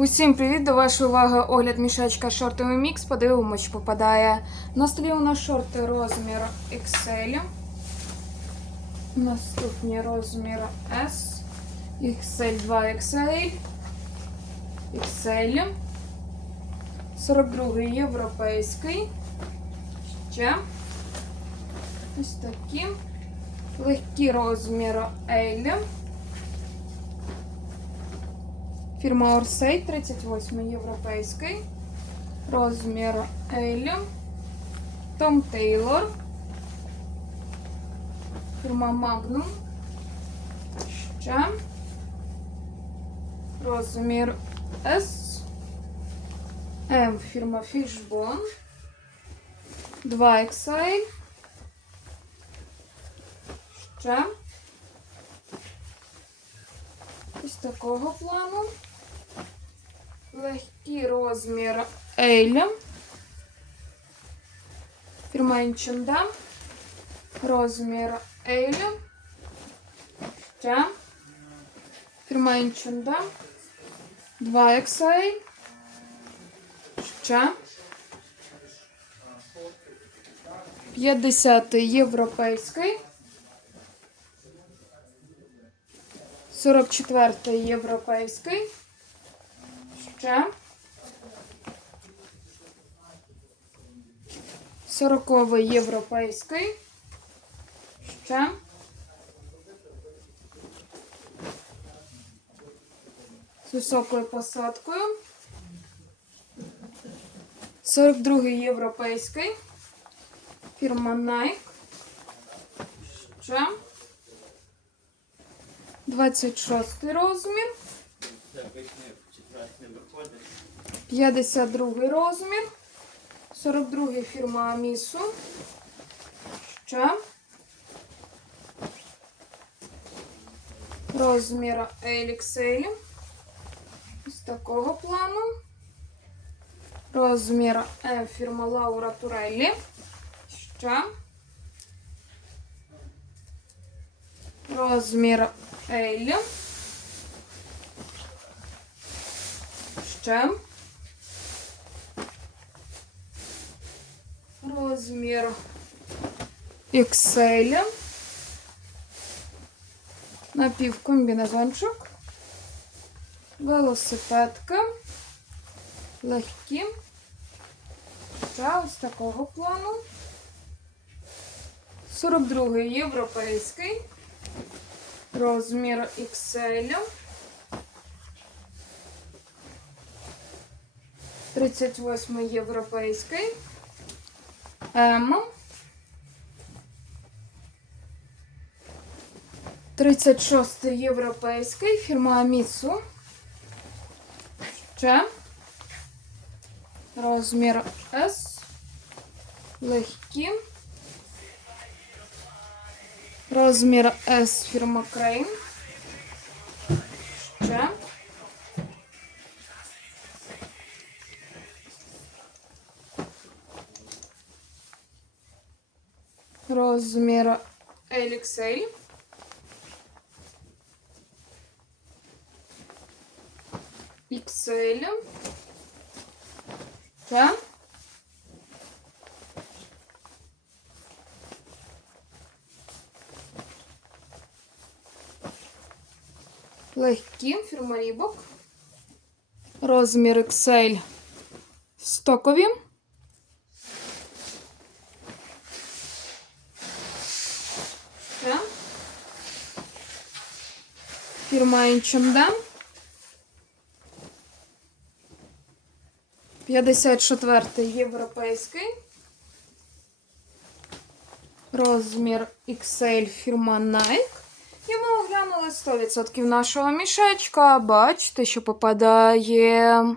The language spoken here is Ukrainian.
Усім привіт! До вашої уваги огляд мішечка шортовий мікс. Подивимось, що попадає. На столі у нас шорти розмір XL. Наступні розмір S, XL 2 XL, XL, 42 європейський. Ще ось такі. Легкі розмір L. Фірма Орсей 38 європейський. Розмір L. Том Тейлор. Фірма Magnum. Ще. Розмір S. М. Фірма Fishbone. 2 XL. Ще. Ось такого плану. Розмір L. Фірма H&M. Розмір L. Ще. Фірма H&M. 2 XL. Ще. 50 європейський. 44 європейський. Ще. 40 європейський. Ще. З високою посадкою. 42 європейський. Фірма Nike. Ще. 26 розмір. 52 розмір. 42 фірма Амісу. Ще. Розмір LXL. Ось такого плану. Розмір М фірма Лаура Туреллі. Ще. Розмір L. Ще. Розмір XL. Напівкомбінезончик. Велосипедка. Легкі. Ще ось такого плану. 42 європейський. Розмір XL. 38 європейський. М. 36 європейський. Фірма Аміцу. Ще. Розмір S. Легкі. Розмір S фірма Крейн. Розмір LXL. XL. Ще. Легкі фірма Рібок. Розмір XL стокові. Ще. Фірма H&M. 54 європейський. Розмір XL фірма Nike. І ми оглянули 100% нашого мішечка. Бачите, що попадає